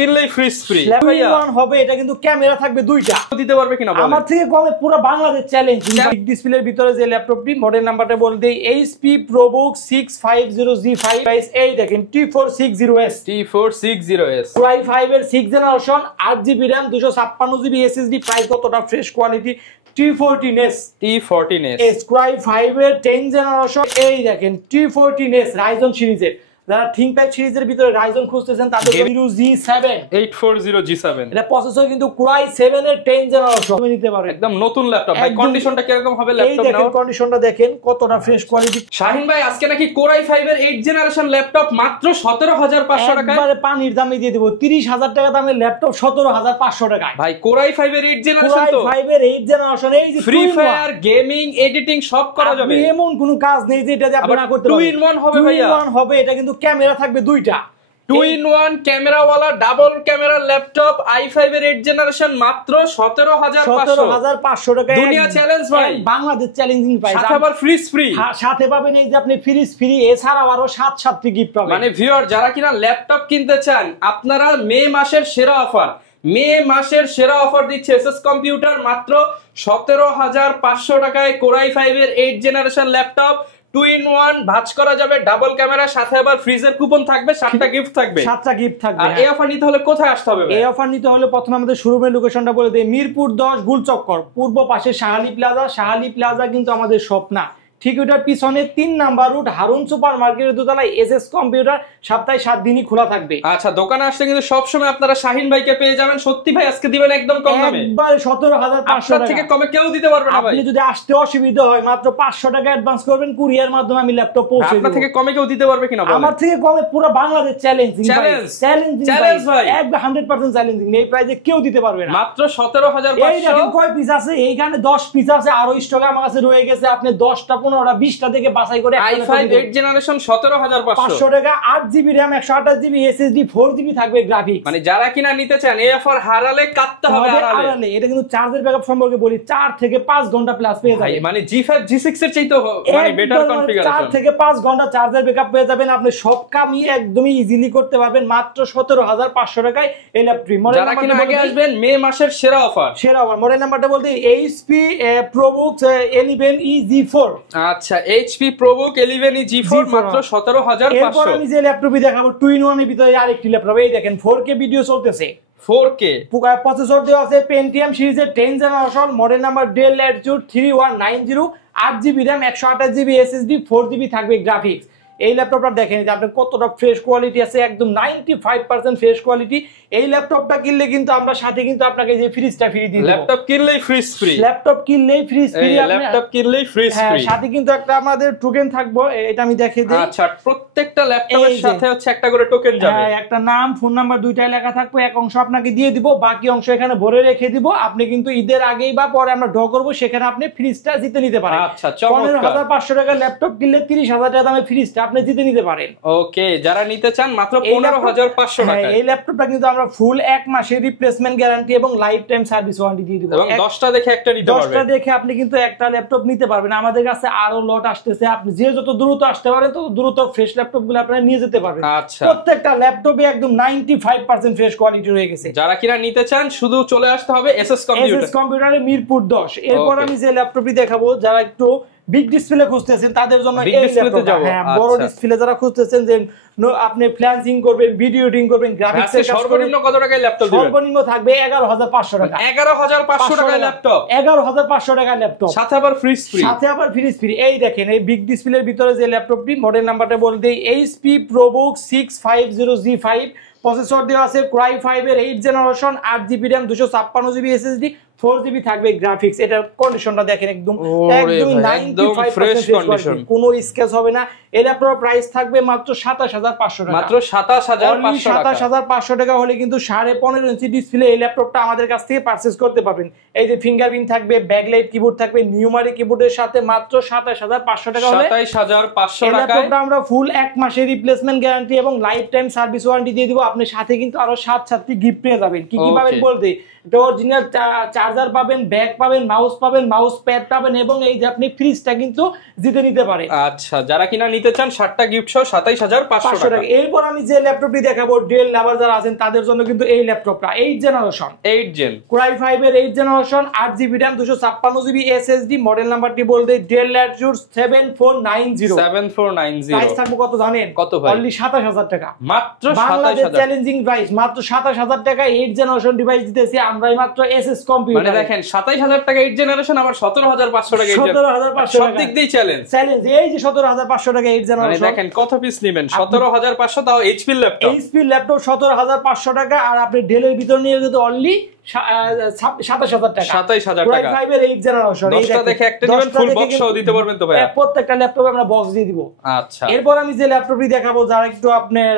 কিনলেই ফ্রি স্প্রি হবে। এটা কিন্তু ক্যামেরা থাকবে দুইটা, দিতে পারবে কিনা আমার থেকে কমে পুরো বাংলাদেশ চ্যালেঞ্জ। বিগ ডিসপ্লের ভিতরে যে ল্যাপটপটি, মডেল নাম্বারটা বলে দেই, HP ProBook 650G5। এই দেখেন T460S, T460S Core i5 এর 6th generation, 8GB RAM, 256GB SSD। Price কতটা fresh quality. T14S Core i5 এর 10th জেনারেশন। এই দেখেন T14S Ryzen সিরিজের, যারা থিংকপ্যাড সিরিজের ভিতরে রাইজন খুঁজতেছেন তাদের G7 840G7 এটা প্রসেসর কিন্তু Core i7 এর 10th জেনারেশন নিতে পারবেন। একদম নতুন ল্যাপটপ। ভাই কন্ডিশনটা কি রকম হবে ল্যাপটপ নাও? এই কন্ডিশনটা দেখেন কতটা ফ্রেশ কোয়ালিটি। শাহিন ভাই আজকে নাকি Core i5 এর 8th জেনারেশন ল্যাপটপ মাত্র 17500 টাকায়, একবারে পানির দামে দিয়ে দেব। 30000 টাকা দামের ল্যাপটপ 17500 টাকায়। ভাই Core i5 এর 8th জেনারেশন, তো Core i5 এর 8th জেনারেশন, এই যে ফ্রি ফায়ার, গেমিং, এডিটিং সব করা যাবে। এমন কোনো কাজ নেই যে এটা দিয়ে আপনি না করতে পারবেন। 2 in 1 হবে ভাইয়া, 2 in 1 হবে। এটা কিন্তু ক্যামেরা থাকবে দুইটা, 2 in 1 ক্যামেরা ওয়ালা ডাবল ক্যামেরা ল্যাপটপ i5 এর 8th জেনারেশন মাত্র 17500 টাকা। দুনিয়া চ্যালেঞ্জ ভাই, বাংলাদেশ চ্যালেঞ্জিং প্রাইস। সাথে আবার ফ্রি সাথে পাবেন এই যে আপনি ফ্রি, এছাড়াও আরো 7টি গিফট পাবেন। মানে ভিউয়ার যারা কিনা ল্যাপটপ কিনতে চান, আপনারা মে মাসের সেরা অফার দিচ্ছে এসএস কম্পিউটার মাত্র 17500 টাকায় Core i5 এর 8th জেনারেশন ল্যাপটপ। 2 in 1 ভাঁজ করা যাবে, ডাবল ক্যামেরা, সাথে আবার ফ্রিজের কুপন থাকবে, 7টা গিফট থাকবে। আর এই অফার নিতে হলে কোথায় আসতে হবে? এই অফার নিতে হলে প্রথমে আমাদের শোরুমের লোকেশনটা বলে দেই। মিরপুর 10 গুলচক্কর, পূর্ব পাশে শাহালি প্লাজা কিন্তু আমাদের শপ না, ঠিক ওটার পিছনে 3 নাম্বার রুট হারুন সুপার মার্কেটের দোতলায় এসএস কম্পিউটার, সপ্তাহে 7 দিনই খোলা থাকবে। আচ্ছা, দোকানে আসলে কিন্তু সব সময় আপনারা শাহিন ভাইকে পেয়ে যাবেন। সত্যি ভাই আজকে দিবেন একদম কম দামে, একবার 17500 টাকা থেকে কমে কেউ দিতে পারবে না ভাই। আপনি যদি আসতে অসুবিধা হয় মাত্র 500 টাকা অ্যাডভান্স করবেন, কুরিয়ার মাধ্যমে আমি ল্যাপটপ পৌঁছে দেব। আপনার থেকে কমে কেউ দিতে পারবে কিনা বলেন? আমার থেকে কমে পুরো বাংলাদেশ চ্যালেঞ্জিং ভাই, একবার 100% চ্যালেঞ্জিং। এই প্রাইসে কেউ দিতে পারবে না। মাত্র 17500। এই দেখেন কয় পিস আছে, এইখানে 10 পিস আছে, আরো স্টক আমার কাছে রয়ে গেছে। আপনি 10টা 15টা 20টা থেকে বাছাই করে i5 8th জেনারেশন 17500 টাকা, 8GB RAM, 128GB SSD, 4GB থাকবে গ্রাফিক্স। মানে যারা কিনা নিতে চান এই অফার হারালে কাটতে হবে হারালে। এটা কিন্তু চার্জের ব্যাকআপ সম্পর্কে বলি, 4 থেকে 5 ঘন্টা প্লাস পেয়ে যাবেন। মানে G5 G6 এর চাইতে মানে বেটার কনফিগারেশন, 4 থেকে 5 ঘন্টা চার্জের ব্যাকআপ পেয়ে যাবেন। আপনি সব কামই একদমই ইজিলি করতে পারবেন মাত্র 17500 টাকায় এই ল্যাপটপ। যারা কিনা আগে আসবেন মে মাসের সেরা অফার। মডেল নাম্বারটা বলতে HP ProBook 11e G4। আচ্ছা, HP ProBook 11e G4 মাত্র 17500। এরপর আমি যে ল্যাপটপই দেখাবো 2 in 1 এর ভিতরে আরেকটি ল্যাপটপ। এই দেখেন 4K ভিডিও চলতেছে, 4K প্রসেসর দেওয়া আছে Pentium সিরিজের 10th generation, model number Dell Latitude 3190, 8GB RAM, 128GB SSD, 4GB থাকবে গ্রাফিক্স। এই ল্যাপটপটা দেখেন যে আপনার কতটা ফ্রেশ কোয়ালিটি আছে, একদম 95% ফ্রেশ কোয়ালিটি। এই ল্যাপটপটা কিনলে কিন্তু আমরা সাথে কিন্তু আপনাকে যে ফ্রিজটা ফ্রি দিই। ল্যাপটপ কিনলেই ফ্রি স্প্রি, সাথে কিন্তু একটা আমাদের টোকেন থাকবে, এটা আমি দেখিয়ে দিই। আচ্ছা, প্রত্যেকটা ল্যাপটপের সাথে হচ্ছে একটা করে টোকেন যাবে। হ্যাঁ, একটা নাম, ফোন নাম্বার, দুইটাই লেখা থাকবে। এক অংশ আপনাকে দিয়ে দিব, বাকি অংশ এখানে ভরে রেখে দিব। আপনি কিন্তু ঈদের আগেই বা পরে আমরা ড্র করব, সেখানে আপনি ফ্রিজটা জিতে নিতে পারেন। আচ্ছা, চমৎকার। 15500 টাকার ল্যাপটপ কিনলে 30000 টাকা দামের ফ্রিজটা আপনি জিতে নিতে পারেন। ওকে, যারা নিতে চান মাত্র 15500 টাকা। এই ল্যাপটপটা কিন্তু আমরা ফুল 1 মাসের রিপ্লেসমেন্ট গ্যারান্টি এবং লাইফ টাইম সার্ভিস ওয়ারেন্টি দিয়ে দিব। এবং 10টা দেখে একটা নিতে পারবেন। 10টা দেখে আপনি কিন্তু একটা ল্যাপটপ নিতে পারবেন। আমাদের কাছে আরো লট আসতেছে, আপনি যে যত দ্রুত আসতে পারেন তত দ্রুত ফ্রেশ ল্যাপটপগুলো আপনারা নিয়ে যেতে পারবেন। আচ্ছা, প্রত্যেকটা ল্যাপটপে একদম 95% ফ্রেশ কোয়ালিটি রয়ে গেছে। যারা কিনা নিতে চান শুধু চলে আসতে হবে এসএস কম্পিউটারে মিরপুর 10। এরপর আমি যে ল্যাপটপটি দেখাবো, যারা একটু বিগ ডিসপ্লে খুঁজতেছেন তাদের জন্য এই ল্যাপটপটা। হ্যাঁ, বড় ডিসপ্লে যারা খুঁজতেছেন যে আপনি ফ্রিল্যান্সিং করবেন, ভিডিও এডিটিং করবেন, গ্রাফিক্সের কাজ করবেন, সর্বনিম্ন কত টাকায় ল্যাপটপ দিবেন? সর্বনিম্ন থাকবে 11500 টাকা। 11500 টাকায় ল্যাপটপ, 11500 টাকার ল্যাপটপ, সাথে আবার ফ্রি স্প্রি। এই দেখেন এই বিগ ডিসপ্লের ভিতরে যে ল্যাপটপটি, মডেল নাম্বারটা বলে দেই HP ProBook 650G5। প্রসেসর দেওয়া আছে Core i5 এর 8th generation, 8GB RAM, 256GB SSD, 4GB থাকবে গ্রাফিক্স। এটার কন্ডিশনটা দেখেন একদম 95% ফ্রেশ কন্ডিশন, কোনো স্ক্র্যাচ হবে না। এই ল্যাপটপের প্রাইস থাকবে মাত্র 27500 টাকা। মাত্র 27500 টাকা হলে কিন্তু 15.5 ইঞ্চি ডিসপ্লে এই ল্যাপটপটা আমাদের কাছ থেকে পারচেজ করতে পারবেন। এই যে ফিঙ্গারপ্রিন্ট থাকবে, ব্যাকলাইট কিবোর্ড থাকবে, নিউমারিক কিবোর্ডের সাথে মাত্র 27500 টাকা হলে 27500 টাকায় ল্যাপটপটা আমরা ফুল 1 মাসের রিপ্লেসমেন্ট গ্যারান্টি এবং লাইফ টাইম সার্ভিস ওয়ারেন্টি দিয়ে দিব। আপনি সাথে কিন্তু আরো 7টি গিফট পেয়ে যাবেন। কি কি পাবেন বলতে, এটা অরিজিনাল চার্জার পাবেন, ব্যাগ পাবেন, মাউস পাবেন, মাউস প্যাড পাবেন এবং এই যে আপনি ফ্রিজটা কিন্তু জিতে নিতে পারেন। আচ্ছা, যারা কিনা নিতে চান 7টা গিফট সহ 27500 টাকা। এরপর আমি যে ল্যাপটপটি দেখাবো, ডেল লাভার যারা আছেন তাদের জন্য কিন্তু এই ল্যাপটপটা 8 জেনারেশন, 8 জেন Core i5 এর 8 generation, 8GB RAM, 256GB SSD, model নাম্বারটি বলতে ডেল ল্যাটিটিউড 7490। 7490 প্রাইস থাকবে কত জানেন? কত ভাই? অনলি 27000 টাকা। মাত্র বাংলাদেশ 27000। চ্যালেঞ্জিং প্রাইস মাত্র 27000 টাকা 8 জেনারেশন ডিভাইস দিতেছি আমরাই মাত্র এসএস কম্পিউটার। মানে দেখেন 27000 টাকা 8 জেনারেশন, আবার 17500 টাকা 8 17500 সব দিক দিয়ে চ্যালেঞ্জ। এই যে 17500 টাকা 8 মানে জেনারেশন, দেখেন কত পিস নেবেন, 17500 তাও এইচপি ল্যাপটপ। এইচপি ল্যাপটপ 17500 টাকা, আর আপনি ডেলের ভিতর নিয়ে কিন্তু অনলি 27000 টাকা। 27000 টাকা। Core i5 এর 8 জেনারেশন, 10টা দেখে একটা নেবেন, ফুল বক্স সহ দিতে পারবেন তো ভাই? প্রত্যেকটা ল্যাপটপে আমরা বক্স দিয়ে দিব। আচ্ছা, এরপর আমি যে ল্যাপটপটি দেখাবো, যারা একটু আপনার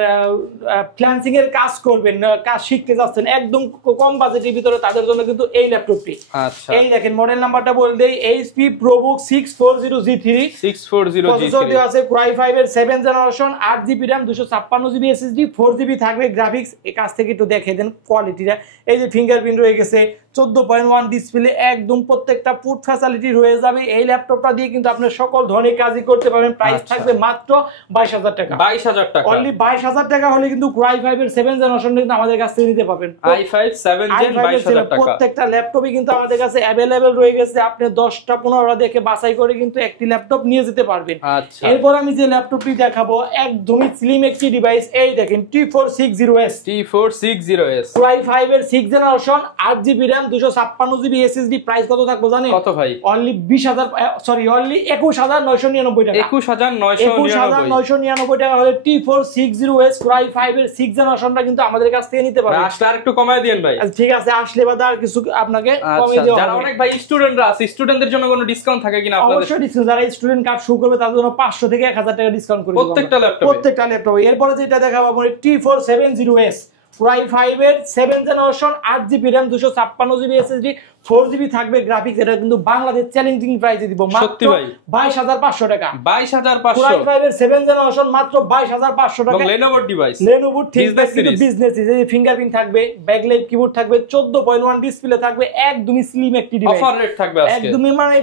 ফ্রিল্যান্সিং এর কাজ করবেন, কাজ শিখতে যাচ্ছেন একদম কম বাজেটের ভিতরে, তাদের জন্য কিন্তু এই ল্যাপটপটি। আচ্ছা, এই দেখেন মডেল নাম্বারটা বলে দেই, HP ProBook 640G3, 640G3 processor দেওয়া আছে Core i5 এর 7 generation, 8GB RAM, 256GB SSD, 4GB থাকবে গ্রাফিক্স। এই কাছ থেকে একটু দেখে দেন কোয়ালিটিটা। এই যে ফিঙ্গারপ্রিন্ট রয়ে গেছে, 14.1 ডিসপ্লে, একদম প্রত্যেকটা ফুড ফ্যাসিলিটি রয়ে যাবে। এই ল্যাপটপটা দিয়ে কিন্তু আপনি সকল ধরনের কাজই করতে পারবেন। প্রাইস থাকবে মাত্র 22000 টাকা। 22000 টাকা। অনলি 22000 টাকা হলে কিন্তু Core i5 এর 7 জেনারেশন কিন্তু আমাদের কাছ থেকে নিতে পারবেন। i5 7 জেন 22000 টাকা। প্রত্যেকটা ল্যাপটপই কিন্তু আমাদের কাছে अवेलेबल রয়ে গেছে। আপনি 10টা 15টা দেখে বাছাই করে কিন্তু একটি ল্যাপটপ নিয়ে যেতে পারবেন। আচ্ছা, এরপর আমি যে ল্যাপটপটি দেখাবো একদমই স্লিম একটি ডিভাইস। এই দেখেন T460S, T460S, Core i5 এর 6 generation, 8GB RAM, 256GB SSD। Price কত থাকবে জানেন? কত ভাই? অনলি 21999 টাকা। 21999 টাকা হলে T460S Core i5 এর 6 জেনারেশনটা কিন্তু আমাদের কাছ থেকে নিতে পারবেন। আসলে আর একটু কমায় দেন ভাই। ঠিক আছে, আসলে বাদ আর কিছু আপনাকে কমে আচ্ছা, দেওয়া যারা হবে। অনেক ভাই স্টুডেন্টরা আছে, স্টুডেন্টদের জন্য কোনো ডিসকাউন্ট থাকে কিনা আপনাদের? অবশ্যই ডিসকাউন্ট, যারা স্টুডেন্ট কার্ড শো করবে তাদের জন্য 500 থেকে 1000 টাকা ডিসকাউন্ট করে দেব প্রত্যেকটা ল্যাপটপে। প্রত্যেকটা ল্যাপটপে। এরপরে যেটা দেখাবো আমরা T470S Core i5 এর 7 generation, 8GB RAM, 256GB SSD, 4GB থাকবে গ্রাফিক্স। এটা কিন্তু বাংলাদেশ চ্যালেঞ্জিং প্রাইসে দিব মাত্র 22500 টাকা। 22500। Core i5 এর 7 জেনারেশন মাত্র 22500 টাকা। Lenovo ডিভাইস, Lenovo ThinkPad কিন্তু বিজনেস এই যে ফিঙ্গারপ্রিন্ট থাকবে, ব্যাকলাইট কিবোর্ড থাকবে, 14.1 ডিসপ্লে থাকবে, একদমই স্লিম একটি ডিভাইস। অফার রেট থাকবে আজকে একদমই মানে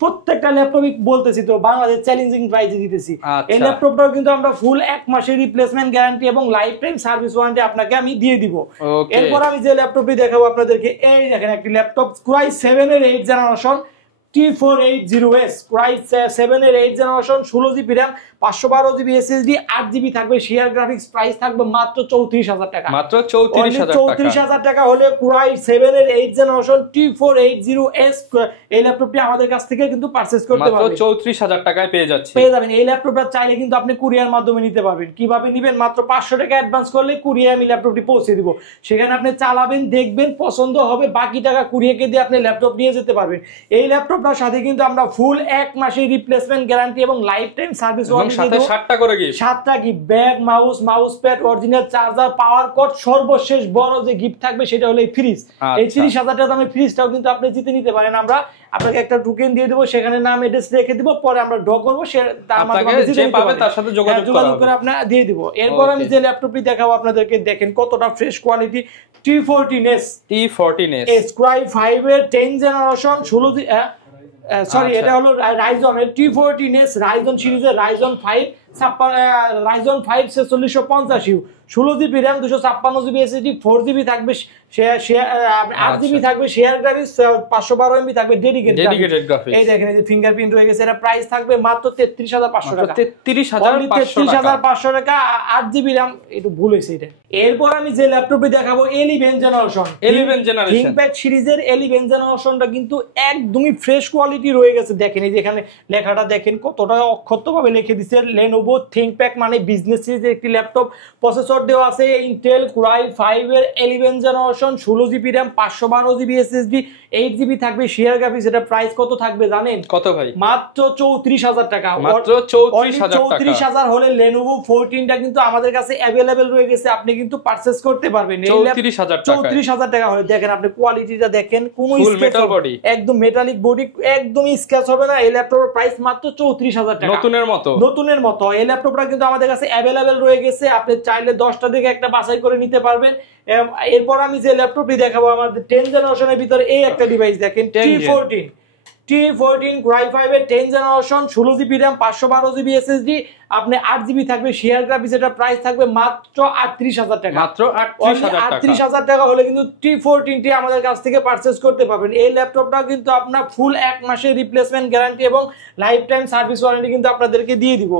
প্রত্যেকটা ল্যাপটপই বলতেছি তো বাংলাদেশ চ্যালেঞ্জিং প্রাইসে দিতেছি। এই ল্যাপটপটাও কিন্তু আমরা ফুল 1 মাসের রিপ্লেসমেন্ট গ্যারান্টি এবং লাইফ টাইম সার্ভিস ওয়ারেন্টি আপনাকে আমি দিয়ে দিব। এরপর আমি যে ল্যাপটপটি দেখাবো আপনাদেরকে, এই দেখেন একটি ল্যাপটপ Core i7 এর 8 জেনারেশন, T480S Core i7 এর 8 generation, 16GB RAM, 512GB SSD, 8GB থাকবে শেয়ার গ্রাফিক্স। প্রাইস থাকবে মাত্র 34000 টাকা। মাত্র 34000 টাকা। 34000 টাকা হলে Core i7 এর 8 জেনারেশন T480S এই ল্যাপটপটি আমাদের কাছ থেকে কিন্তু পারচেজ করতে পারবেন। মাত্র 34000 টাকায় পেয়ে যাবেন। এই ল্যাপটপটা চাইলে কিন্তু আপনি কুরিয়ার মাধ্যমে নিতে পারবেন। কিভাবে নেবেন? মাত্র 500 টাকা অ্যাডভান্স করলে কুরিয়ার আমি ল্যাপটপটি পৌঁছে দিব। সেখানে আপনি চালাবেন, দেখবেন, পছন্দ হবে, বাকি টাকা কুরিয়ারকে দিয়ে আপনি ল্যাপটপ নিয়ে যেতে পারবেন। এই ল্যাপটপটার সাথে কিন্তু আমরা ফুল 1 মাসের রিপ্লেসমেন্ট গ্যারান্টি এবং লাইফ টাইম সার্ভিস ওয়ারেন্টি সাথে 7টা করে গিফট। 7টা gift, bag, mouse pad, original charger, power cord, সর্বশেষ বড় যে গিফট থাকবে সেটা হলো এই ফ্রিজ। এই 30000 টাকা দামের ফ্রিজটাও কিন্তু আপনি জিতে নিতে পারেন। আমরা আপনাকে একটা টোকেন দিয়ে দেব, সেখানে নাম অ্যাড্রেস রেখে দিব, পরে আমরা ড্র করব, সে তার মাধ্যমে যে পাবে তার সাথে যোগাযোগ করে আপনারা দিয়ে দিব। এরপর আমি যে ল্যাপটপটি দেখাবো আপনাদেরকে, দেখেন কতটা fresh quality, T14S Core i5 এর 10 জেনারেশন, 16 সরি এটা হলো রাইজন এর T14S রাইজন সিরিজের Ryzen 5 4650, 16GB RAM, 256GB SSD, 4GB থাকবে 8GB থাকবে শেয়ার গ্রাফিক্স, 512MB থাকবে ডেডিকেটেড গ্রাফিক্স। এই দেখেন এই যে ফিঙ্গারপ্রিন্ট রয়ে গেছে। এটা প্রাইস থাকবে মাত্র 33500 টাকা। 33500 টাকা, 8GB RAM। একটু ভুল হয়েছে এটা। এরপর আমি যে ল্যাপটপটি দেখাবো 11 জেনারেশন ThinkPad সিরিজের 11 জেনারেশনটা কিন্তু একদমই ফ্রেশ কোয়ালিটি রয়ে গেছে। দেখেন এই যে এখানে লেখাটা দেখেন কতটা অক্ষতভাবে লিখে দিয়েছে, Lenovo ThinkPad মানে বিজনেস সিরিজের একটি ল্যাপটপ। প্রসেসর দেওয়া আছে Intel Core i5 এর 11 generation, 16GB RAM, 512GB SSD, 8GB থাকবে শেয়ার গ্রাফিক্স। এটা প্রাইস কত থাকবে জানেন? কত ভাই? মাত্র 34000 টাকা। মাত্র 34000 টাকা। 34000 হলে Lenovo 14টা কিন্তু আমাদের কাছে अवेलेबल রয়ে গেছে। আপনি কিন্তু পারচেজ করতে পারবেন। 34,000 টাকা হলে দেখেন আপনি কোয়ালিটিটা দেখেন, কোনো মেটাল বডি, একদম মেটালিক বডি, একদমই স্ক্র্যাচ হবে না। এই ল্যাপটপের প্রাইস মাত্র 34,000 টাকা, নতুনের মতো। এই ল্যাপটপটা কিন্তু আমাদের কাছে অ্যাভেলেবেল রয়ে গেছে, আপনি চাইলে 10টা থেকে একটা বাছাই করে নিতে পারবেন। এরপর আমি যে ল্যাপটপটি দেখাবো আমাদের 10 জেনারেশনের ভিতরে এই একটা ডিভাইস দেখেন, T14 Core i5 এর 10 generation, 16 GB RAM, 512 GB SSD, আপনি 8 জিবি থাকবে শেয়ার গ্রাফিক্স। এটা প্রাইস থাকবে মাত্র 38,000 টাকা, মাত্র 38,000 টাকা হলে কিন্তু T14 টি আমাদের কাছ থেকে পারচেজ করতে পারবেন। এই ল্যাপটপটা কিন্তু আপনার ফুল 1 মাসের রিপ্লেসমেন্ট গ্যারান্টি এবং লাইফ টাইম সার্ভিস ওয়ারেন্টি কিন্তু আপনাদেরকে দিয়ে দিব।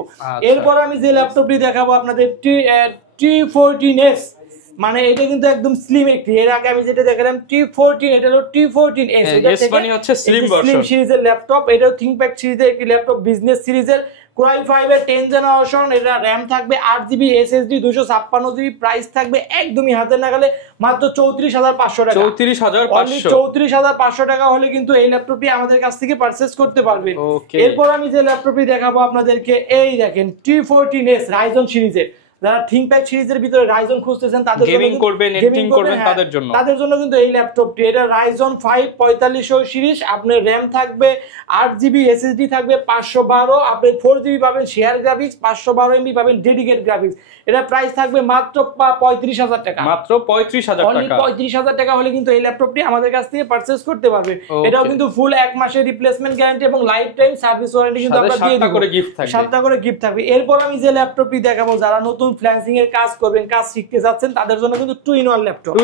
এরপর আমি যে ল্যাপটপটি দেখাবো আপনাদের T14S, মানে এটা কিন্তু একদম স্লিম একটি। এর আগে আমি যেটা দেখালাম T14, এটা হলো T14S, এটা মানে হচ্ছে স্লিম সিরিজের ল্যাপটপ। এটা থিংকপ্যাড সিরিজের একটি ল্যাপটপ, বিজনেস সিরিজের Core i5 এর 10 জেনারেশন। এটা RAM থাকবে 8 জিবি, SSD 256 জিবি, প্রাইস থাকবে একদমই হাতের নাগালে মাত্র 34,500 টাকা। 34,500 টাকা হলে কিন্তু এই ল্যাপটপটি আমাদের কাছ থেকে পারচেজ করতে পারবেন। এরপর আমি যে ল্যাপটপটি দেখাবো আপনাদেরকে, এই দেখেন T14S Ryzen সিরিজের। যারা থিংকপ্যাড সিরিজের ভিতরে রাইজন খুঁজতেছেন, তাদের গেমিং করবেন, এডিটিং করবেন, তাদের জন্য কিন্তু এই ল্যাপটপটি। এটা Ryzen 5 4500 সিরিজ, আপনার RAM থাকবে 8 জিবি, SSD থাকবে 512, আপনি 4 জিবি পাবেন শেয়ার গ্রাফিক্স, 512 MB পাবেন ডেডিকেট গ্রাফিক্স। এটা প্রাইস থাকবে মাত্র 35,000 টাকা, মাত্র 35,000 টাকা। 35,000 টাকা হলে কিন্তু এই ল্যাপটপটি আমাদের কাছ থেকে পারচেজ করতে পারবে। এটাও কিন্তু ফুল 1 মাসের রিপ্লেসমেন্ট গ্যারান্টি এবং লাইফ টাইম সার্ভিস ওয়ারেন্টি কিন্তু আমরা দিয়ে দিব, 7টা করে গিফট থাকবে। এরপর আমি যে ল্যাপটপটি দেখাবো, যারা নতুন ফ্রিল্যান্সিং এর কাজ করবেন, কাজ শিখতে যাচ্ছেন, তাদের জন্য কিন্তু 2-in-1 ল্যাপটপ।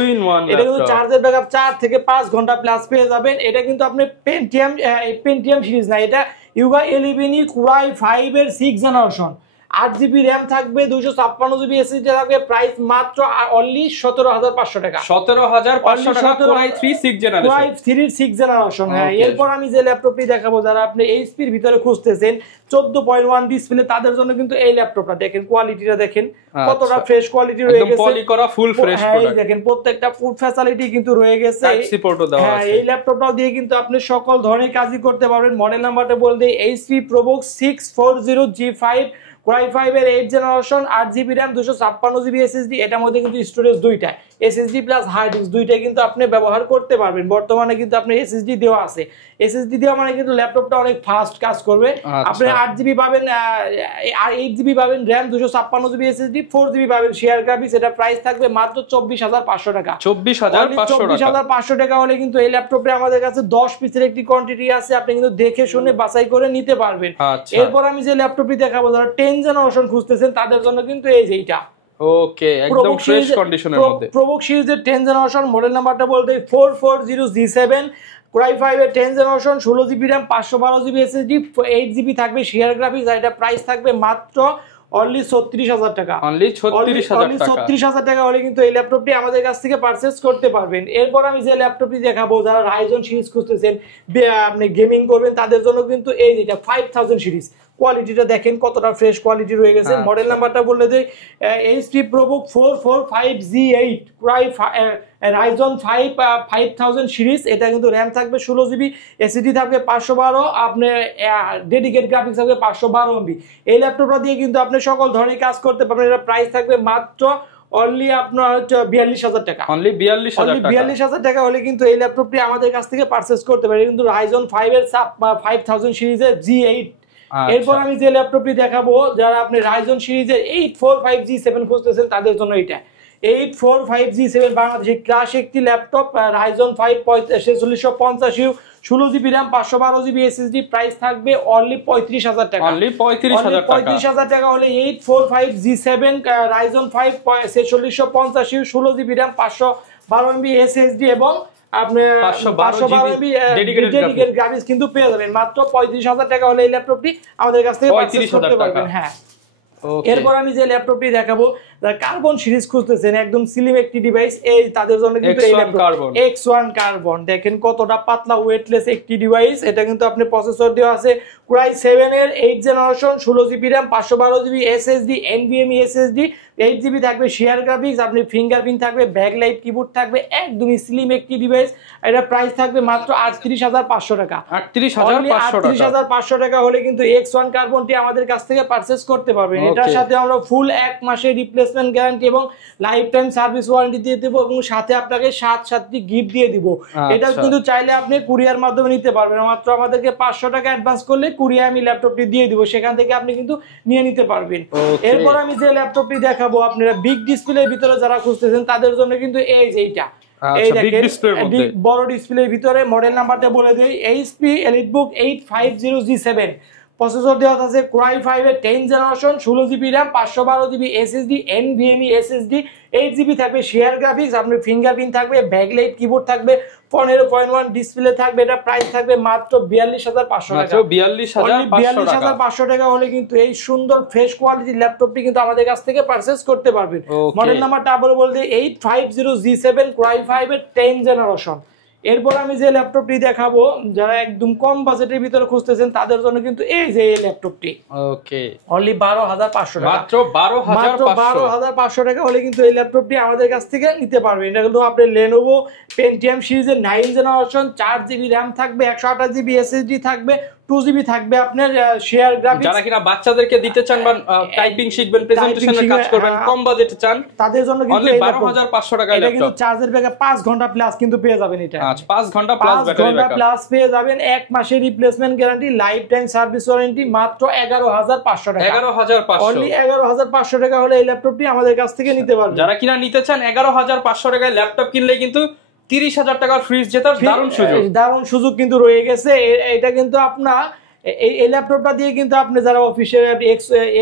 এটা কিন্তু চার্জের ব্যাকআপ 4 থেকে 5 ঘন্টা প্লাস পেয়ে যাবেন। এটা কিন্তু আপনি পেন্টিয়াম সিরিজ না, এটা Yuga 11e Core i5 এর 6 জেনারেশন, 8 জিবি RAM থাকবে, 256 জিবি SSD থাকবে, প্রাইস মাত্র অনলি 17,500 টাকা। 17,500 টাকা Core i3 6 generation, Core i3 6 generation. হ্যাঁ, এরপর আমি যে ল্যাপটপটি দেখাবো, যারা আপনি HP এর ভিতরে খুঁজতেছেন 14.1 ডিসপ্লে, তাদের জন্য কিন্তু এই ল্যাপটপটা দেখেন, কোয়ালিটিটা দেখেন কতটা ফ্রেশ কোয়ালিটি রয়ে গেছে, একদম পলি করা ফুল ফ্রেশ প্রোডাক্ট। দেখেন প্রত্যেকটা ফুড ফ্যাসিলিটি কিন্তু রয়ে গেছে, টাইপ-সি পোর্টও দেওয়া আছে। এই ল্যাপটপটাও দিয়ে কিন্তু আপনি সকল ধরনের কাজই করতে পারবেন। মডেল নাম্বারটা বল দেই, HP ProBook 640G5 Core i5 এর 8 generation, 8 GB RAM, 256 GB SSD। এটার মধ্যে কিন্তু স্টোরেজ দুইটা, SSD প্লাস হার্ড ডিস্ক দুইটাই কিন্তু আপনি ব্যবহার করতে পারবেন। বর্তমানে কিন্তু আপনি SSD দেওয়া আছে, SSD দেওয়া মানে কিন্তু ল্যাপটপটা অনেক ফাস্ট কাজ করবে। আপনি 8 জিবি পাবেন, 8 জিবি পাবেন RAM, 256 জিবি SSD, 4 জিবি পাবেন শেয়ার গ্রাফিক্স। এটা প্রাইস থাকবে মাত্র 24,500 টাকা। 24,500 টাকা হলে কিন্তু এই ল্যাপটপে আমাদের কাছে 10 পিসের একটি কোয়ান্টিটি আছে, আপনি কিন্তু দেখে শুনে বাছাই করে নিতে পারবেন। এরপর আমি যে ল্যাপটপটি দেখাবো, যারা 10 জেনারেশন খুঁজতেছেন, তাদের জন্য কিন্তু এই যে এইটা ওকে, একদম ফ্রেশ কন্ডিশনের মধ্যে ProBook সিরিজের 10 জেনারেশন, মডেল নাম্বারটা বলতে 440G7 Core i5 এর 10 generation, 16 GB RAM, 512 GB SSD, 8 GB থাকবে শেয়ার গ্রাফিক্স। আর এটা প্রাইস থাকবে মাত্র অনলি 36,000 টাকা, অনলি 36,000 টাকা হলে কিন্তু এই ল্যাপটপটি আমাদের কাছ থেকে পারচেজ করতে পারবেন। এরপর আমি যে ল্যাপটপটি দেখাবো, যারা Ryzen সিরিজ খুঁজতেছেন, আপনি গেমিং করবেন, তাদের জন্য কিন্তু এই যেটা 5000 সিরিজ। কোয়ালিটিটা দেখেন কতটা ফ্রেশ কোয়ালিটি রয়ে গেছে। মডেল নাম্বারটা বললে দেই, HP ProBook 445G8 Ryzen 5 5000 series. এটা কিন্তু RAM থাকবে 16 জিবি, SSD থাকবে 512, আপনার ডেডিকেট গ্রাফিক্স থাকবে 512 MB। এই ল্যাপটপটা দিয়ে কিন্তু আপনি সকল ধরনের কাজ করতে পারবেন। এটা প্রাইস থাকবে মাত্র অনলি আপনার 42,000 টাকা, অনলি 42,000 টাকা হলে কিন্তু এই ল্যাপটপটি আমাদের কাছ থেকে পারচেজ করতে পারেন। কিন্তু Ryzen 5 এর 5000 সিরিজের G8। এরপর আমি যে ল্যাপটপটি দেখাবো, যারা আপনি Ryzen সিরিজের 845G7 খুঁজতেছেন, তাদের জন্য এটা 845G7 বাংলাদেশি ক্রাশ একটি laptop, Ryzen 5 4650, 16 GB RAM, 512 GB SSD। Price থাকবে অনলি 35,000 টাকা, অনলি 35,000 টাকা হলে 845G7 Ryzen 5 4650, 16 GB RAM, 512 MB SSD এবং আপনি 512 MB ডেডিকেটেড গ্রাফিক্স কিন্তু পেয়ে যাবেন মাত্র 35,000 টাকা হলে এই ল্যাপটপটি আমাদের কাছ থেকে পারচেজ করতে পারবেন। হ্যাঁ, এরপর আমি যে ল্যাপটপটি দেখাবো, কার্বন সিরিজ খুঁজতেছেন, একদম স্লিম একটি ডিভাইস, এই তাদের জন্য কিন্তু এই ল্যাপটপ X1 কার্বন। দেখেন কতটা পাতলা ওয়েটলেস একটি ডিভাইস। এটা কিন্তু আপনি প্রসেসর দেওয়া আছে Core i7 এর 8 generation, 16 GB RAM, 512 GB SSD, NVMe SSD, 8 GB থাকবে শেয়ার গ্রাফিক্স, আপনি ফিঙ্গারপ্রিন্ট থাকবে, ব্যাকলাইট কিবোর্ড থাকবে, একদমই স্লিম একটি ডিভাইস। এটা প্রাইস থাকবে মাত্র 38,500 টাকা। 38,500 টাকা হলে কিন্তু X1 কার্বনটি আমাদের কাছ থেকে পারচেজ করতে পারবেন। এটার সাথে আমরা ফুল 1 মাসের রিপ্লেস রিপ্লেসমেন্ট গ্যারান্টি এবং লাইফ টাইম সার্ভিস ওয়ারেন্টি দিয়ে দেবো এবং সাথে আপনাকে 7টি গিফট দিয়ে দিব। এটা কিন্তু চাইলে আপনি কুরিয়ার মাধ্যমে নিতে পারবেন, মাত্র আমাদেরকে 500 টাকা অ্যাডভান্স করলে কুরিয়ার আমি ল্যাপটপটি দিয়ে দিব, সেখান থেকে আপনি কিন্তু নিয়ে নিতে পারবেন। এরপর আমি যে ল্যাপটপটি দেখাবো, আপনারা বিগ ডিসপ্লের ভিতরে যারা খুঁজতেছেন তাদের জন্য কিন্তু এই যে এইটা, এই দেখেন বড় ডিসপ্লের ভিতরে মডেল নাম্বারটা বলে দেই, HP EliteBook 850G7, প্রসেসর দেওয়া আছে Core i5 এর 10 generation, 16GB RAM, 512GB SSD, NVMe SSD, 8GB থাকবে শেয়ার গ্রাফিক্স, আপনার ফিঙ্গারপ্রিন্ট থাকবে, ব্যাকলাইট কিবোর্ড থাকবে, 15.1 ডিসপ্লে থাকবে। এটা প্রাইস থাকবে মাত্র 42,500 টাকা। 42,500 টাকা হলে কিন্তু এই সুন্দর ফ্রেশ কোয়ালিটির ল্যাপটপটি কিন্তু আমাদের কাছ থেকে পারচেজ করতে পারবেন। মডেল নাম্বারটা আবার বলতে 850G7 Core i5 এর 10 জেনারেশন। এরপর আমি যে ল্যাপটপটি দেখাবো, যারা একদম কম বাজেটের ভিতরে খুঁজতেছেন তাদের জন্য কিন্তু এই যে এই ল্যাপটপটি অনলি 12,500 টাকা, মাত্র 12,500 টাকা হলে কিন্তু এই ল্যাপটপটি আমাদের কাছ থেকে নিতে পারবেন। এটা কিন্তু আপনার Lenovo Pentium সিরিজের 9 জেনারেশন, 4GB RAM থাকবে, 128GB SSD থাকবে, 2GB থাকবে আপনার শেয়ার গ্রাফিক্স। যারা কিনা বাচ্চাদেরকে দিতে চান বা টাইপিং শিখবেন, প্রেজেন্টেশনের কাজ করবেন, কম বাজেটে চান, তাদের জন্য কিন্তু অনলি 12,500 টাকা এটা কিন্তু চার্জের ব্যাকআপ 5 ঘন্টা প্লাস কিন্তু পেয়ে যাবেন। এটা 5 ঘন্টা প্লাস ব্যাটারি ব্যাকআপ প্লাস পেয়ে যাবেন, 1 মাসের replacement guarantee, life time service warranty, মাত্র 11,500 টাকা। 11,500 অনলি 11,500 টাকা হলে এই ল্যাপটপটি আমাদের কাছ থেকে নিতে পারবেন। যারা কিনা নিতে চান 11,500 টাকায় ল্যাপটপ কিনলে কিন্তু 30,000 টাকার ফ্রিজ জেতার দারুণ সুযোগ কিন্তু রয়ে গেছে। এটা কিন্তু আপনার এই ল্যাপটপটা দিয়ে কিন্তু আপনি যারা অফিসে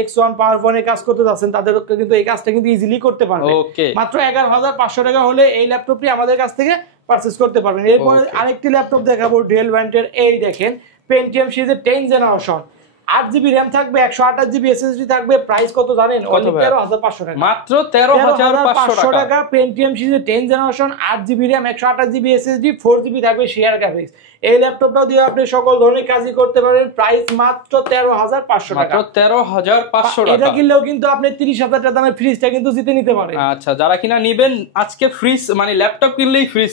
X1 পাওয়ার পয়েন্টে কাজ করতে যাচ্ছেন তাদের কিন্তু এই কাজটা কিন্তু ইজিলি করতে পারবেন। মাত্র 11,500 টাকা হলে এই ল্যাপটপটি আমাদের কাছ থেকে পারচেজ করতে পারবেন। এরপর আরেকটি ল্যাপটপ দেখাবো, ডেল ব্র্যান্ডের। এই দেখেন Pentium সিরিজের 10 জেনারেশন, 8GB RAM থাকবে, 128GB SSD থাকবে। প্রাইস কত জানেন? 13,500 টাকা, মাত্র 13,500 টাকা। Pentium সিরিজের 10 generation, 8GB RAM, 128GB SSD, 4GB থাকবে শেয়ার গ্রাফিক্স। এই ল্যাপটপটা দিয়ে আপনি সকল ধরনের কাজই করতে পারেন। প্রাইস মাত্র 13,500 টাকা, মাত্র 13,500 টাকা। এটা কিনলেও কিন্তু আপনি 30,000 টাকা দামের ফ্রিজটা কিন্তু জিতে নিতে পারেন। আচ্ছা, যারা কিনা নেবেন আজকে ফ্রিজ মানে ল্যাপটপ কিনলেই ফ্রিজ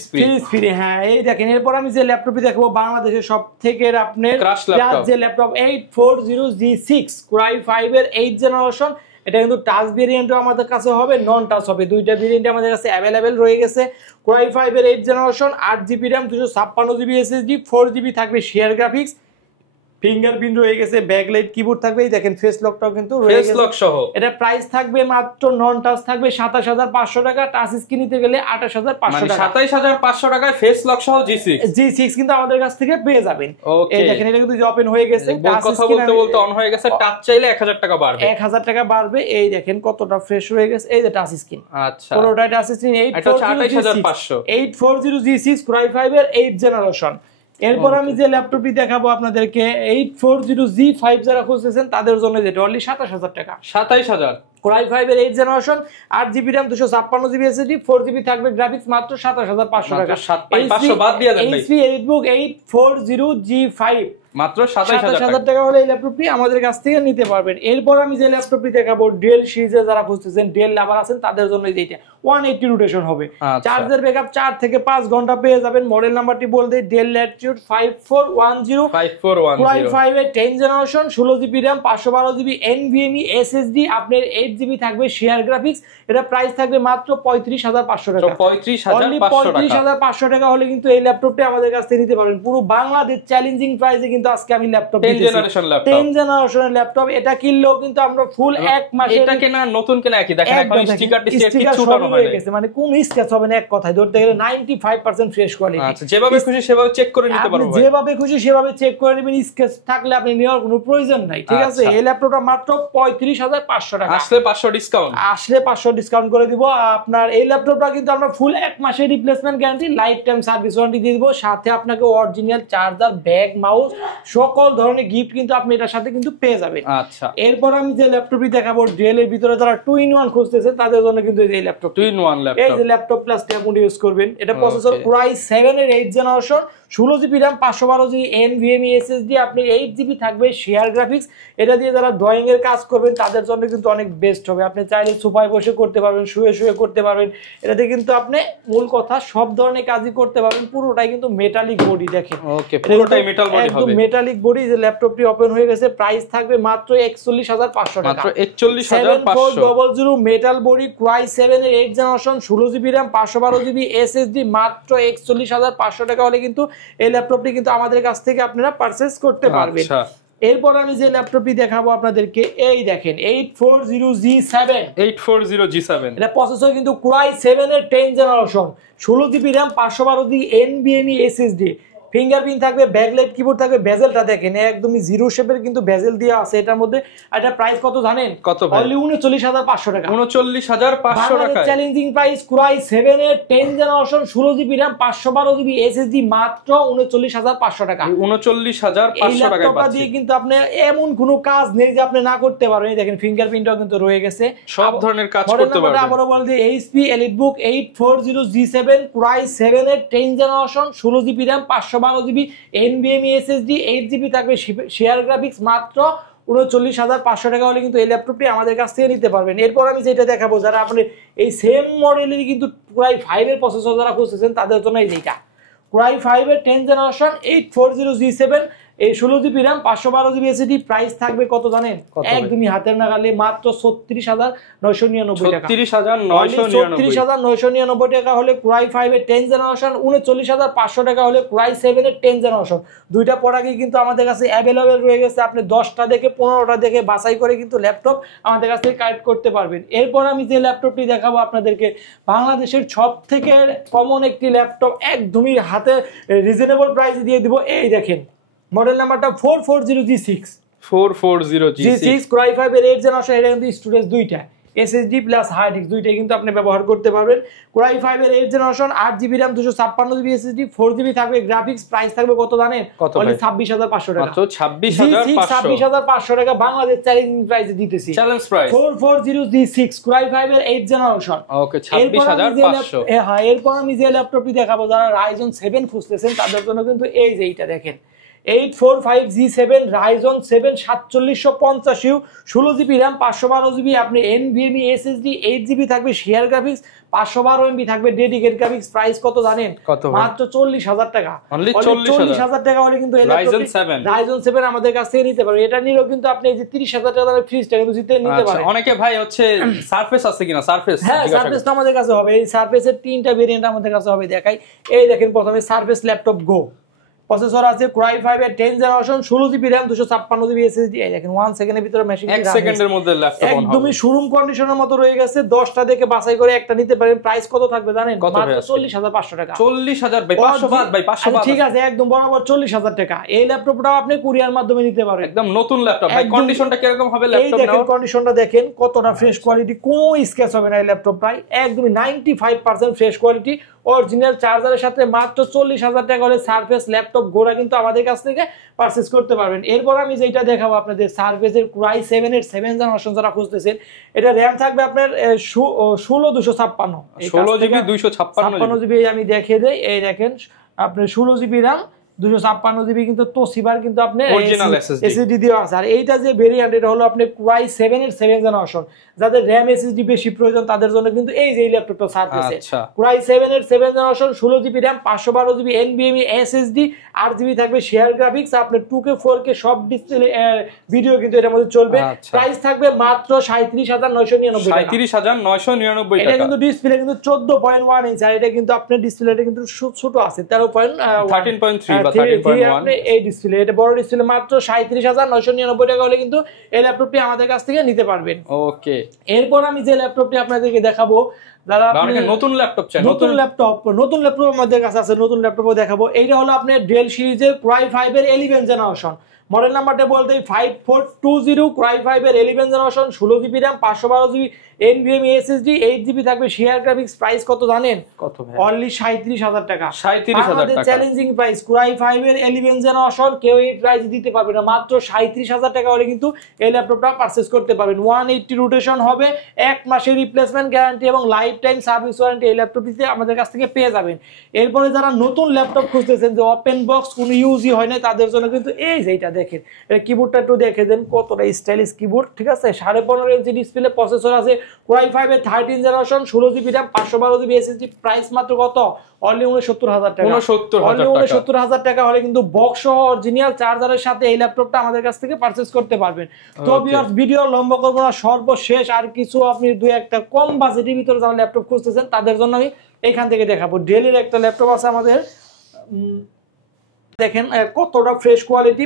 ফ্রি। হ্যাঁ, এই দেখেন। এরপর আমি যে ল্যাপটপটি দেখাবো, বাংলাদেশের সবথেকে আপনার যে ল্যাপটপ 840G6 Core i5 এর 8 জেনারেশন। এটা কিন্তু টাচ ভেরিয়েন্টও আমাদের কাছে হবে, নন টাচ হবে, দুইটা ভেরিয়েন্ট আমাদের কাছে অ্যাভেলেবেল রয়ে গেছে। Core i5 এর 8 generation, 8GB RAM, 256GB SSD, 4GB থাকবে শেয়ার গ্রাফিক্স, ফিঙ্গারপ্রিন্ট রয়ে গেছে, ব্যাকলাইট কিবোর্ড থাকবে। এই দেখেন ফেস লকটাও কিন্তু রয়ে গেছে, ফেস লক সহ। এটা প্রাইস থাকবে মাত্র নন টাচ থাকবে 27,500 টাকা, টাচ স্ক্রিন নিতে গেলে 28,500 টাকা। 27,500 টাকায় ফেস লক সহ G6 কিন্তু আমাদের কাছ থেকে পেয়ে যাবেন। এই দেখেন এটা কিন্তু ওপেন হয়ে গেছে, কথা বলতে বলতে অন হয়ে গেছে। টাচ চাইলে 1000 টাকা বাড়বে, 1000 টাকা বাড়বে। এই দেখেন কতটা ফ্রেশ হয়ে গেছে। এই যে টাচ স্ক্রিন, আচ্ছা পুরোটা touch screen. 840G6 Core i5 এর 8 জেনারেশন। এরপর আমি যে ল্যাপটপটি দেখাবো আপনাদেরকে, 840G5 যারা খুঁজতেছেন তাদের জন্য, যেটা অনলি 27,000 টাকা। 27,000। Core i5 এর 8 generation, 8GB RAM, 256GB SSD, 4GB থাকবে গ্রাফিক্স, মাত্র 27,500 টাকা। 500 বাদ দিয়ে দেন ভাই। HP EliteBook 840G5 মাত্র 27,000 টাকা হলে এই ল্যাপটপটি আমাদের কাছ থেকে নিতে পারবেন। এরপর আমি যে ল্যাপটপটি দেখাবো, ডেল সিরিজে যারা খুঁজতেছেন, ডেল লাভার আছেন তাদের জন্য এইটা 180 রোটেশন হবে, চার্জের ব্যাকআপ 4 থেকে 5 ঘন্টা পেয়ে যাবেন। মডেল নাম্বারটি বলতে ডেল ল্যাটিটিউড 5410 Core i5 এর 10 generation, 16GB RAM, 512GB NVMe SSD, আপনার 8GB থাকবে শেয়ার গ্রাফিক্স। এটা প্রাইস থাকবে মাত্র 35,500 টাকা। 35,500 টাকা হলে কিন্তু এই ল্যাপটপটি আমাদের কাছ থেকে নিতে পারবেন। পুরো বাংলাদেশ চ্যালেঞ্জিং প্রাইসে কিন্তু আজকে আমি ল্যাপটপ 10 জেনারেশনের ল্যাপটপ। এটা কিনলেও কিন্তু আমরা ফুল এক মাসে, এটা কেনা নতুন কেনা একই, দেখেন এখন স্টিকার কিছু উঠানো হয়ে গেছে, মানে কোন স্ক্র্যাচ হবে না, এক কথায় ধরতে গেলে 95% ফ্রেশ কোয়ালিটি। আচ্ছা, যেভাবে খুশি সেভাবে চেক করে নিতে পারবেন, যেভাবে খুশি সেভাবে চেক করে নেবেন। স্ক্র্যাচ থাকলে আপনি নেওয়ার কোনো প্রয়োজন নাই, ঠিক আছে? এই ল্যাপটপটা মাত্র 35,500 টাকা। আসলে 500 ডিসকাউন্ট করে দিব আপনার। এই ল্যাপটপটা কিন্তু আমরা ফুল এক মাসের replacement guarantee, life time service warranty দিয়ে দিব, সাথে আপনাকে অরিজিনাল চার্জার, ব্যাগ, মাউস, সকল ধরনের গিফট কিন্তু আপনি এটার সাথে কিন্তু পেয়ে যাবেন। আচ্ছা, এরপর আমি যে ল্যাপটপটি দেখাবো, ডেল এর ভিতরে যারা 2-in-1 খুঁজতেছে তাদের জন্য কিন্তু এই ল্যাপটপ 2-in-1 ল্যাপটপ। এই যে ল্যাপটপ প্লাস ট্যাব ইউজ করবেন। এটা প্রসেসর Core i7 এর 8 generation, 16GB RAM 512GB NVMe SSD, আপনি 8GB থাকবে শেয়ার গ্রাফিক্স। এটা দিয়ে যারা ড্রয়িং এর কাজ করবেন তাদের জন্য কিন্তু অনেক বেস্ট হবে। আপনি চাইলে সোফায় বসে করতে পারবেন, শুয়ে শুয়ে করতে পারবেন। এটাতে কিন্তু আপনি মূল কথা সব ধরনের কাজই করতে পারবেন। পুরোটাই কিন্তু মেটালিক বডি দেখেন। ওকে, পুরোটাই মেটাল বডি হবে, একদম মেটালিক বডি। যে ল্যাপটপটি ওপেন হয়ে গেছে, প্রাইস থাকবে মাত্র 41500 টাকা, মাত্র 41500। মেটাল বডি Core i7 এর 8 generation 16GB RAM 512GB SSD, মাত্র 41500 টাকা হলে কিন্তু এই ল্যাপটপটি কিন্তু আমাদের কাছ থেকে আপনারা পারচেজ করতে পারবেন। আচ্ছা, এরপর আমি যে ল্যাপটপটি দেখাবো আপনাদেরকে, এই দেখেন 840G7। এটা প্রসেসর কিন্তু Core i7 এর 10 generation, 16GB RAM 512GB NVMe SSD, fingerprint থাকবে, ব্যাকলাইট কিবোর্ড থাকবে। বেজেলটা দেখেন একদমই জিরো শেপের কিন্তু বেজেল দেওয়া আছে এটার মধ্যে। এটা প্রাইস কত জানেন? কত ভাই? অনলি 39500 টাকা। 39500 টাকা চ্যালেঞ্জিং প্রাইস। Core i7 এর 10 generation 16GB RAM 512GB SSD, মাত্র 39500 টাকা। 39500 টাকায় পাচ্ছেন। দিয়ে কিন্তু আপনি এমন কোনো কাজ নেই যে আপনি না করতে পারবেন। এই দেখেন ফিঙ্গারপ্রিন্টও কিন্তু রয়ে গেছে, সব ধরনের কাজ করতে পারবেন। আবারো বলতে HP EliteBook 840G7 Core i7 এর 10 generation 16GB RAM 512GB NVMe SSD, 8GB থাকবে শেয়ার গ্রাফিক্স, মাত্র 39500 টাকা হলে কিন্তু এই ল্যাপটপটি আমাদের কাছ থেকে নিতে পারবেন। এরপর আমি যেটা দেখাবো, যারা আপনি এই সেম মডেলেরই কিন্তু Core i5 এর প্রসেসর যারা খুঁজতেছেন তাদের জন্য এই যেটা Core i5 এর 10 জেনারেশন 840G7, এই 16GB RAM 512GB SSD, price থাকবে কত জানেন? একদমই হাতের নাগালে, মাত্র 36999 টাকা। 36999 টাকা হলে Core i5 এর 10 জেনারেশন, 39500 টাকা হলে Core i7 এর 10 জেনারেশন। দুইটা প্রোডাক্টই কিন্তু আমাদের কাছে অ্যাভেলেবেল রয়ে গেছে। আপনি 10টা দেখে 15টা দেখে বাছাই করে কিন্তু ল্যাপটপ আমাদের কাছ থেকে কালেক্ট করতে পারবেন। এরপর আমি যে ল্যাপটপটি দেখাবো আপনাদেরকে, বাংলাদেশের সবথেকে কমন একটি ল্যাপটপ, একদমই হাতে রিজনেবল প্রাইসে দিয়ে দিব। এই দেখেন মডেল নাম্বারটা 440G6 Core i5 এর 8 জেনারেশন। এটা কিন্তু স্টোরেজ দুইটা, SSD প্লাস হার্ড ডিস্ক দুইটাই কিন্তু আপনি ব্যবহার করতে পারবেন। Core i5 এর 8 generation 8GB RAM 256GB SSD, 4GB থাকবে গ্রাফিক্স। প্রাইস থাকবে কত জানেন? অনলি 26500 টাকা। মাত্র 26500 টাকা বাংলাদেশ চ্যালেঞ্জিং প্রাইসে দিতেছি। Challenge price 440G6 Core i5 এর 8 জেনারেশন। ওকে, 26500। হ্যাঁ, এরপর আমি যে ল্যাপটপটি দেখাবো, যারা Ryzen 7 খুঁজতেছেন তাদের জন্য কিন্তু এই যে এইটা দেখেন 845G7 Ryzen 7 4750U 16GB RAM 512GB, আপনি NVMe SSD, 8GB থাকবে শেয়ার গ্রাফিক্স, 512MB থাকবে ডেডিকেটেড গ্রাফিক্স। প্রাইস কত জানেন? মাত্র 40000 টাকা। অনলি 40000 টাকা হলে কিন্তু Ryzen 7 আমাদের কাছ থেকে নিতে পারবেন। এটা নিলেও কিন্তু আপনি এই যে 30000 টাকা দামের ফ্রিজটা কিন্তু জিতে নিতে পারেন। অনেকে ভাই হচ্ছে সারফেস আছে কিনা, সারফেস? হ্যাঁ, সারফেস তো আমাদের কাছে হবে। এই সারফেসের 3টা ভেরিয়েন্ট আমাদের কাছে হবে, দেখাই। এই দেখেন প্রথমে সারফেস ল্যাপটপ গো, প্রসেসর আছে Core i5 এর 10 generation 16GB RAM 256GB SSD। এই দেখেন 1 সেকেন্ডের ভিতরে মেশিন 1 সেকেন্ডের মধ্যে ল্যাপটপ অন হবে, একদমই শোরুম কন্ডিশনের মতো রয়ে গেছে। 10টা দেখে বাছাই করে একটা নিতে পারেন। প্রাইস কত থাকবে জানেন? মাত্র 40500 টাকা। 40000 ভাই, 500 বাদ ভাই, 500 বাদ। ঠিক আছে, একদম বরাবর 40000 টাকা। এই ল্যাপটপটাও আপনি কুরিয়ার মাধ্যমে নিতে পারেন। একদম নতুন ল্যাপটপ ভাই। কন্ডিশনটা কি রকম হবে ল্যাপটপ নাও? এই দেখেন কন্ডিশনটা দেখেন কতটা ফ্রেশ কোয়ালিটি, কোনো স্ক্র্যাচ হবে না এই ল্যাপটপটাই। একদমই 95% ফ্রেশ কোয়ালিটি, অরিজিনাল চার্জারের সাথে। মাত্র 40000 টাকা হলে সারফেস ল্যাপটপ গোড়া কিন্তু আমাদের কাছ থেকে পারচেজ করতে পারবেন। এরপর আমি যেটা দেখাবো আপনাদের, সারফেসের Core i7 এর 7 জেনারেশন যারা খুঁজতেছেন, এটা র‍্যাম থাকবে আপনার 16GB 256GB। আমি দেখিয়ে দেই, এই দেখেন আপনি 16GB RAM 256GB কিন্তু তোশিবার কিন্তু আপনি অরিজিনাল SSD দেওয়া আছে। আর এইটা যে ভেরিয়েন্ট, এটা হলো আপনি Core i7 এর 7 জেনারেশন। যাদের RAM SSD বেশি প্রয়োজন তাদের জন্য কিন্তু এই যে ল্যাপটপটা সারফেসে Core i7 এর 7 generation 16GB RAM 512GB NVMe SSD, 8GB থাকবে শেয়ার গ্রাফিক্স। আপনি 2K 4K সব ডিসপ্লে ভিডিও কিন্তু এর মধ্যে চলবে। প্রাইস থাকবে মাত্র 37999 টাকা। 37999 টাকা। এটা কিন্তু ডিসপ্লে কিন্তু 14.1 ইঞ্চ, আর এটা কিন্তু আপনার ডিসপ্লেটা কিন্তু ছোট আছে 13.3 বা 13.1 এই ডিসপ্লে। এটা বড় ডিসপ্লে। মাত্র 37999 টাকা হলে কিন্তু এই ল্যাপটপটি আমাদের কাছ থেকে নিতে পারবেন। ওকে, এরপর আমি যে ল্যাপটপটি আপনাদেরকে দেখাবো, যারা আপনি নতুন ল্যাপটপ চান, নতুন ল্যাপটপ আমাদের কাছে আছে, নতুন ল্যাপটপও দেখাবো। এইটা হলো আপনার ডেল সিরিজের Core i5 এর 11 জেনারেশন। মডেল নাম্বারটা বলতে 5420 Core i5 এর 11 generation 16GB RAM 512GB NVMe SSD 8GB থাকবে, শেয়ার গ্রাফিক্স প্রাইস কত জানেন? কত ভাই? অনলি 37,000 টাকা। 37,000 টাকা। চ্যালেঞ্জিং প্রাইস Core i5 এর 11 জেনারেশন কেউ এই প্রাইস দিতে পারবে না। মাত্র 37,000 টাকা হলে কিন্তু এই ল্যাপটপটা পারচেজ করতে পারবেন। 180 রোটেশন হবে, 1 মাসের রিপ্লেসমেন্ট গ্যারান্টি এবং লাইফ টাইম সার্ভিস ওয়ারেন্টি এই ল্যাপটপটিতে আমাদের কাছ থেকে পেয়ে যাবেন। এরপরে যারা নতুন ল্যাপটপ খুঁজতেছেন যে ওপেন বক্স কোনো ইউজই হয় না, তাদের জন্য কিন্তু এই যে এটা দেখেন, এটা কিবোর্ডটা একটু দেখে দেন, কতটা স্টাইলিশ কিবোর্ড, ঠিক আছে। 15.5 ইঞ্চি ডিসপ্লে, প্রসেসর আছে Core i5 এর 13 generation, 16GB RAM, 512GB SSD, price মাত্র কত? অনলি 69,000 টাকা। 69,000 টাকা হলে কিন্তু বক্স সহ অরিজিনাল চার্জারের সাথে এই ল্যাপটপটা আমাদের কাছ থেকে পারচেজ করতে পারবেন। তো ভিউয়ার্স, ভিডিও লম্বা করব না, সর্বশেষ আর কিছু আপনি দুই একটা কম বাজেটের ভিতরে যারা ল্যাপটপ খুঁজতেছেন তাদের জন্য আমি এখান থেকে দেখাবো। ডেলের একটা ল্যাপটপ আছে আমাদের, দেখেন কতটা ফ্রেশ কোয়ালিটি।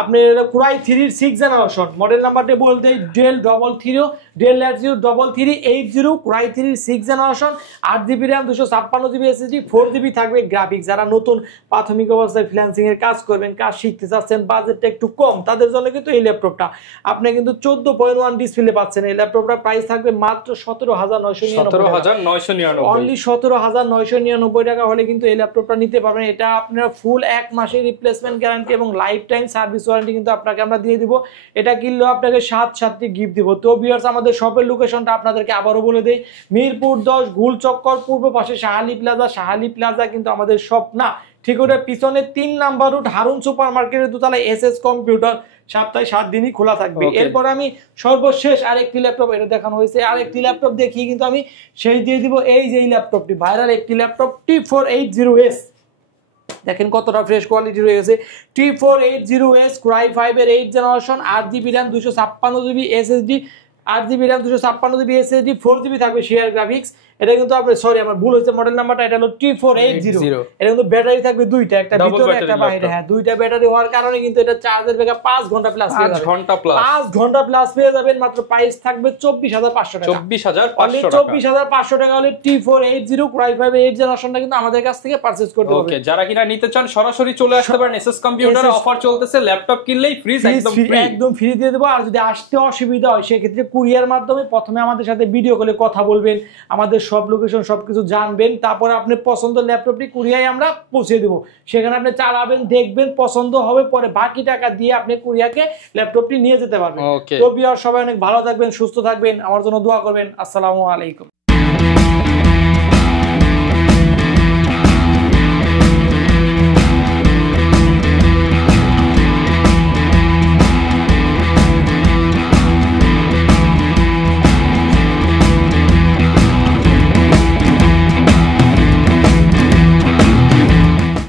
আপনার Core i3 6 জেনারেশন, মডেল নাম্বারটা বলতে Dell 3380 Core i3 6 generation, 8GB RAM, 256GB SSD, 4GB থাকবে গ্রাফিক্স। যারা নতুন প্রাথমিক অবস্থায় ফ্রিল্যান্সিং এর কাজ করবেন, কাজ শিখতে চাচ্ছেন, বাজেটটা একটু কম, তাদের জন্য কিন্তু এই ল্যাপটপটা আপনি কিন্তু 14.1 ডিসপ্লে পাচ্ছেন। এই ল্যাপটপটার প্রাইস থাকবে মাত্র 17,999 অনলি 17,999 টাকা হলে কিন্তু এই ল্যাপটপটা নিতে পারবেন। এটা আপনারা ফুল 1 মাসের রিপ্লেসমেন্ট গ্যারান্টি এবং লাইফ টাইম সার্ভিস ওয়ারেন্টি কিন্তু আপনাকে আমরা দিয়ে দিব। এটা কিনলেও আপনাকে 7 গিফট দিব। তো ভিউয়ার্স, আমাদের শপের লোকেশনটা আপনাদেরকে আবারও বলে দেই, মিরপুর 10 গুলচক্কর, পূর্ব পাশে শাহালি প্লাজা কিন্তু আমাদের শপ না, ঠিক ওটার পিছনে 3 নাম্বার রুট হারুন সুপার মার্কেটের দোতলায় SS কম্পিউটার, সপ্তাহে 7 দিনই খোলা থাকবে। এরপর আমি সর্বশেষ আরেকটি ল্যাপটপ, এটা দেখানো হয়েছে, আরেকটি ল্যাপটপ দেখিয়ে কিন্তু আমি শেষ দিয়ে দিব। এই যে এই ল্যাপটপটি ভাইরাল একটি ল্যাপটপ T480S, দেখেন কতটা ফ্রেশ কোয়ালিটি রয়ে গেছে। T480S Core i5 এর 8 generation, 8GB RAM, 256GB SSD, 8GB RAM, 256GB SSD, 4GB থাকবে শেয়ার গ্রাফিক্স। এটা কিন্তু আপনি আমার ভুল হয়েছে, মডেল নাম্বারটা এটা হলো T480। এটা কিন্তু ব্যাটারি থাকবে দুইটা, একটা ভিতরে একটা বাইরে। হ্যাঁ, দুইটা ব্যাটারি হওয়ার কারণে কিন্তু এটা চার্জের ব্যাকআপ 5 ঘন্টা প্লাস পেয়ে যাবেন। 5 ঘন্টা প্লাস পেয়ে যাবেন। মাত্র প্রাইস থাকবে 24,500 টাকা। 24,500 টাকা হলে T480 Core i5 এর 8 জেনারেশনটা কিন্তু আমাদের কাছ থেকে পারচেজ করতে পারবেন। ওকে, যারা কিনা নিতে চান সরাসরি চলে আসতে পারেন। SS কম্পিউটারে অফার চলতেছে, ল্যাপটপ কিনলেই একদম ফ্রি দিয়ে দেব। আর যদি আসতে অসুবিধা হয় সেক্ষেত্রে কুরিয়ার মাধ্যমে প্রথমে আমাদের সাথে ভিডিও কলে কথা বলবেন, আমাদের সব লোকেশন সবকিছু জানবেন, তারপরে আপনি পছন্দের ল্যাপটপটি কুরিয়ায় আমরা পৌঁছে দেবো। সেখানে আপনি চালাবেন, দেখবেন, পছন্দ হবে, পরে বাকি টাকা দিয়ে আপনি কুরিয়ারকে ল্যাপটপটি নিয়ে যেতে পারবেন। তো ভিউয়ার্স, সবাই অনেক ভালো থাকবেন, সুস্থ থাকবেন, আমার জন্য দোয়া করবেন। আসসালামু আলাইকুম।